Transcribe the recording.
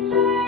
Jesus.